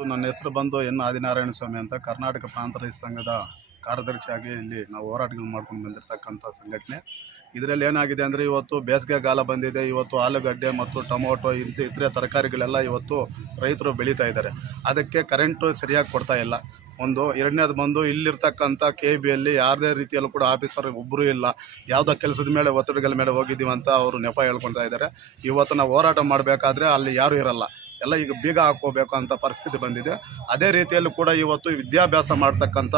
ಇವತ್ತು ನನ್ನ ಹೆಸರು ಬಂದು ಎನ್ ಆದಿನಾರಾಯಣ ಸ್ವಾಮಿ ಅಂತ ಕರ್ನಾಟಕ ಪ್ರಾಂತ ರೈತ ಸಂಘದ ಕಾರ್ಯದರ್ಶಿಯಾಗಿ ಇಲ್ಲಿ ನಾವು ಹೋರಾಟಗಳು ಮಾಡ್ಕೊಂಡು ಬಂದಿರತಕ್ಕಂಥ ಸಂಘಟನೆ. ಇದರಲ್ಲಿ ಏನಾಗಿದೆ ಅಂದರೆ ಇವತ್ತು ಬೇಸಿಗೆಗಾಲ ಬಂದಿದೆ, ಇವತ್ತು ಆಲೂಗಡ್ಡೆ ಮತ್ತು ಟೊಮೊಟೊ ಇಂಥ ಇತರೆ ತರಕಾರಿಗಳೆಲ್ಲ ಇವತ್ತು ರೈತರು ಬೆಳೀತಾ ಇದ್ದಾರೆ. ಅದಕ್ಕೆ ಕರೆಂಟು ಸರಿಯಾಗಿ ಕೊಡ್ತಾ ಇಲ್ಲ. ಒಂದು, ಎರಡನೇದು ಬಂದು ಇಲ್ಲಿರ್ತಕ್ಕಂಥ ಕೆ ಬಿಯಲ್ಲಿ ಯಾವುದೇ ರೀತಿಯಲ್ಲೂ ಕೂಡ ಆಫೀಸರ್ ಒಬ್ಬರೂ ಇಲ್ಲ. ಯಾವುದೋ ಕೆಲಸದ ಮೇಲೆ, ಒತ್ತಡಗಳ ಮೇಲೆ ಹೋಗಿದ್ದೀವಿ ಅಂತ ಅವರು ನೆಪ ಹೇಳ್ಕೊತಾ ಇದ್ದಾರೆ. ಇವತ್ತು ನಾವು ಹೋರಾಟ ಮಾಡಬೇಕಾದ್ರೆ ಅಲ್ಲಿ ಯಾರೂ ಇರಲ್ಲ. ಎಲ್ಲ ಈಗ ಬೀಗ ಹಾಕೋಬೇಕು ಅಂತ ಪರಿಸ್ಥಿತಿ ಬಂದಿದೆ. ಅದೇ ರೀತಿಯಲ್ಲೂ ಕೂಡ ಇವತ್ತು ವಿದ್ಯಾಭ್ಯಾಸ ಮಾಡ್ತಕ್ಕಂಥ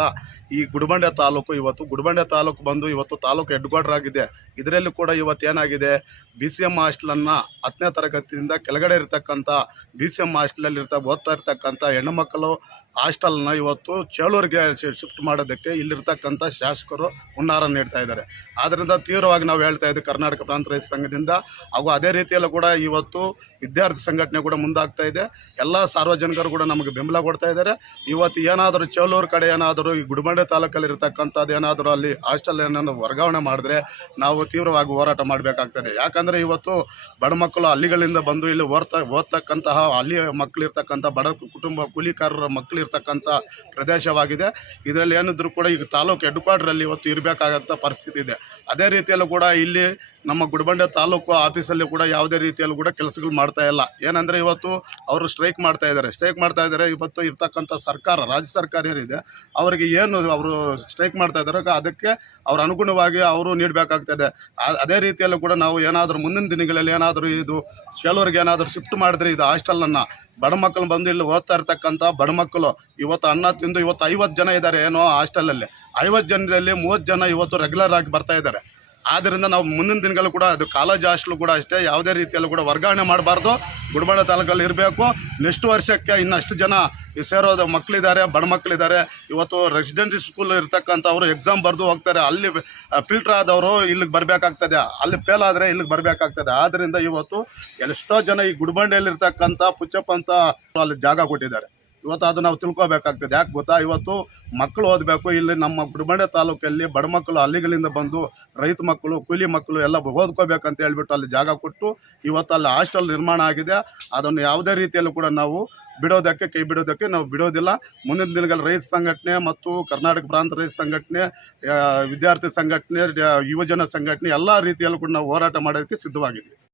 ಈ ಗುಡಿಬಂಡೆ ತಾಲೂಕು ಇವತ್ತು ಗುಡಿಬಂಡೆ ತಾಲೂಕು ಬಂದು ಇವತ್ತು ತಾಲೂಕು ಹೆಡ್ ಕ್ವಾರ್ಟರ್ ಆಗಿದೆ. ಇದರಲ್ಲಿ ಕೂಡ ಇವತ್ತು ಏನಾಗಿದೆ? ಬಿ ಸಿ ಎಂ ಹಾಸ್ಟೆಲನ್ನು ಹತ್ತನೇ ತರಗತಿಯಿಂದ ಕೆಳಗಡೆ ಇರತಕ್ಕಂಥ ಬಿ ಸಿ ಎಂ ಹಾಸ್ಟೆಲಲ್ಲಿ ಇರ್ತಾ ಓದ್ತಾ ಇರ್ತಕ್ಕಂಥ ಹೆಣ್ಣು ಮಕ್ಕಳು ಹಾಸ್ಟೆಲ್ನ ಇವತ್ತು ಚೇಳೂರಿಗೆ ಶಿಫ್ಟ್ ಮಾಡೋದಕ್ಕೆ ಇಲ್ಲಿರ್ತಕ್ಕಂಥ ಶಾಸಕರು ಹುನ್ನಾರ ನೀಡ್ತಾ ಇದ್ದಾರೆ. ಆದ್ದರಿಂದ ತೀವ್ರವಾಗಿ ನಾವು ಹೇಳ್ತಾ ಇದ್ದೀವಿ ಕರ್ನಾಟಕ ಪ್ರಾಂತ ರೈತ ಸಂಘದಿಂದ. ಹಾಗೂ ಅದೇ ರೀತಿಯಲ್ಲೂ ಕೂಡ ಇವತ್ತು ವಿದ್ಯಾರ್ಥಿ ಸಂಘಟನೆ ಕೂಡ ಮುಂದಾಗ್ತಾ ಇದೆ. ಎಲ್ಲ ಸಾರ್ವಜನಿಕರು ಕೂಡ ನಮಗೆ ಬೆಂಬಲ ಕೊಡ್ತಾ ಇದ್ದಾರೆ. ಇವತ್ತು ಏನಾದರೂ ಚೌಲೂರು ಕಡೆ ಏನಾದರೂ ಈ ಗುಡಿಮಂಡೆ ತಾಲೂಕಲ್ಲಿ ಇರತಕ್ಕಂಥದ್ದು ಏನಾದರೂ ಅಲ್ಲಿ ಹಾಸ್ಟೆಲ್ ಏನನ್ನು ವರ್ಗಾವಣೆ ಮಾಡಿದ್ರೆ ನಾವು ತೀವ್ರವಾಗಿ ಹೋರಾಟ ಮಾಡಬೇಕಾಗ್ತದೆ. ಯಾಕಂದರೆ ಇವತ್ತು ಬಡ ಮಕ್ಕಳು ಹಳ್ಳಿಗಳಿಂದ ಬಂದು ಇಲ್ಲಿ ಓದ್ತಾ, ಓದ್ತಕ್ಕಂತಹ ಹಳ್ಳಿಯ ಮಕ್ಕಳಿರ್ತಕ್ಕಂಥ, ಬಡ ಕುಟುಂಬ ಕೂಲಿಕಾರರ ಮಕ್ಕಳಿರ್ತಕ್ಕಂಥ ಪ್ರದೇಶವಾಗಿದೆ. ಇದರಲ್ಲಿ ಏನಿದ್ರು ಕೂಡ ಈಗ ತಾಲೂಕು ಹೆಡ್ ಕ್ವಾರ್ಟ್ರಲ್ಲಿ ಇವತ್ತು ಇರಬೇಕಾಗಂಥ ಪರಿಸ್ಥಿತಿ ಇದೆ. ಅದೇ ರೀತಿಯಲ್ಲೂ ಕೂಡ ಇಲ್ಲಿ ನಮ್ಮ ಗುಡಬಂಡೆ ತಾಲೂಕು ಆಫೀಸಲ್ಲಿ ಕೂಡ ಯಾವುದೇ ರೀತಿಯಲ್ಲೂ ಕೂಡ ಕೆಲಸಗಳು ಮಾಡ್ತಾ ಇಲ್ಲ. ಏನಂದರೆ ಇವತ್ತು ಅವರು ಸ್ಟ್ರೈಕ್ ಮಾಡ್ತಾ ಇದ್ದಾರೆ. ಸ್ಟ್ರೈಕ್ ಮಾಡ್ತಾ ಇದ್ದಾರೆ. ಇವತ್ತು ಇರ್ತಕ್ಕಂಥ ಸರ್ಕಾರ, ರಾಜ್ಯ ಸರ್ಕಾರ ಏನಿದೆ, ಅವರಿಗೆ ಏನು ಅವರು ಸ್ಟ್ರೈಕ್ ಮಾಡ್ತಾ ಇದ್ದಾರೆ ಅದಕ್ಕೆ ಅವ್ರ ಅನುಗುಣವಾಗಿ ಅವರು ನೀಡಬೇಕಾಗ್ತದೆ ಅದೇ ರೀತಿಯಲ್ಲೂ ಕೂಡ ನಾವು ಏನಾದರೂ ಮುಂದಿನ ದಿನಗಳಲ್ಲಿ ಏನಾದರೂ ಇದು ಕೆಲವರಿಗೆ ಏನಾದರೂ ಶಿಫ್ಟ್ ಮಾಡಿದ್ರೆ ಇದು ಹಾಸ್ಟೆಲನ್ನು ಬಡ ಮಕ್ಕಳು ಬಂದು ಇಲ್ಲಿ ಓದ್ತಾ ಇರ್ತಕ್ಕಂಥ ಬಡ ಮಕ್ಕಳು, ಇವತ್ತು ಅನ್ನ ತಿಂದು ಇವತ್ತು ಐವತ್ತು ಜನ ಇದ್ದಾರೆ ಏನೋ ಹಾಸ್ಟೆಲಲ್ಲಿ. ಐವತ್ತು ಜನದಲ್ಲಿ ಮೂವತ್ತು ಜನ ಇವತ್ತು ರೆಗ್ಯುಲರ್ ಆಗಿ ಬರ್ತಾ ಇದ್ದಾರೆ. ಆದ್ದರಿಂದ ನಾವು ಮುಂದಿನ ದಿನಗಳು ಕೂಡ ಅದು ಕಾಲೇಜ್ ಹಾಸ್ಟ್ಲು ಕೂಡ ಅಷ್ಟೇ, ಯಾವುದೇ ರೀತಿಯಲ್ಲೂ ಕೂಡ ವರ್ಗಾವಣೆ ಮಾಡಬಾರ್ದು. ಗುಡ್ಬಂಡ ತಾಲೂಕಲ್ಲಿ ಇರಬೇಕು. ನೆಕ್ಸ್ಟ್ ವರ್ಷಕ್ಕೆ ಇನ್ನಷ್ಟು ಜನ ಸೇರೋದು ಮಕ್ಕಳಿದ್ದಾರೆ ಬಡ ಮಕ್ಕಳಿದ್ದಾರೆ ಇವತ್ತು ರೆಸಿಡೆನ್ಸಿ ಸ್ಕೂಲ್ ಇರ್ತಕ್ಕಂಥವ್ರು ಎಕ್ಸಾಮ್ ಬರೆದು ಹೋಗ್ತಾರೆ. ಅಲ್ಲಿ ಫಿಲ್ಟರ್ ಆದವರು ಇಲ್ಲಿಗೆ ಬರಬೇಕಾಗ್ತದೆ. ಅಲ್ಲಿ ಫೇಲ್ ಆದರೆ ಇಲ್ಲಿಗೆ ಬರಬೇಕಾಗ್ತದೆ. ಆದ್ದರಿಂದ ಇವತ್ತು ಎಷ್ಟೋ ಜನ ಈ ಗುಡಿಬಂಡೆಯಲ್ಲಿರ್ತಕ್ಕಂಥ ಪುಚ್ಚಪ್ಪ ಅಂತ ಅಲ್ಲಿ ಜಾಗ ಕೊಟ್ಟಿದ್ದಾರೆ. ಇವತ್ತು ಅದು ನಾವು ತಿಳ್ಕೊಬೇಕಾಗ್ತದೆ. ಯಾಕೆ ಗೊತ್ತಾ? ಇವತ್ತು ಮಕ್ಕಳು ಓದಬೇಕು. ಇಲ್ಲಿ ನಮ್ಮ ಗುಡಿಬಂಡೆ ತಾಲೂಕಲ್ಲಿ ಬಡ ಮಕ್ಕಳು ಹಳ್ಳಿಗಳಿಂದ ಬಂದು ರೈತ ಮಕ್ಕಳು, ಕೂಲಿ ಮಕ್ಕಳು ಎಲ್ಲ ಓದ್ಕೋಬೇಕಂತ ಹೇಳ್ಬಿಟ್ಟು ಅಲ್ಲಿ ಜಾಗ ಕೊಟ್ಟು ಇವತ್ತು ಅಲ್ಲಿ ಹಾಸ್ಟೆಲ್ ನಿರ್ಮಾಣ ಆಗಿದೆ. ಅದನ್ನು ಯಾವುದೇ ರೀತಿಯಲ್ಲೂ ಕೂಡ ನಾವು ಬಿಡೋದಕ್ಕೆ, ಕೈ ಬಿಡೋದಕ್ಕೆ ನಾವು ಬಿಡೋದಿಲ್ಲ. ಮುಂದಿನ ದಿನಗಳಲ್ಲಿ ರೈತ ಸಂಘಟನೆ ಮತ್ತು ಕರ್ನಾಟಕ ಪ್ರಾಂತ ರೈತ ಸಂಘಟನೆ ವಿದ್ಯಾರ್ಥಿ ಸಂಘಟನೆ ಯುವಜನ ಸಂಘಟನೆ ಎಲ್ಲ ರೀತಿಯಲ್ಲೂ ಕೂಡ ನಾವು ಹೋರಾಟ ಮಾಡೋದಕ್ಕೆ ಸಿದ್ಧವಾಗಿದ್ದೀವಿ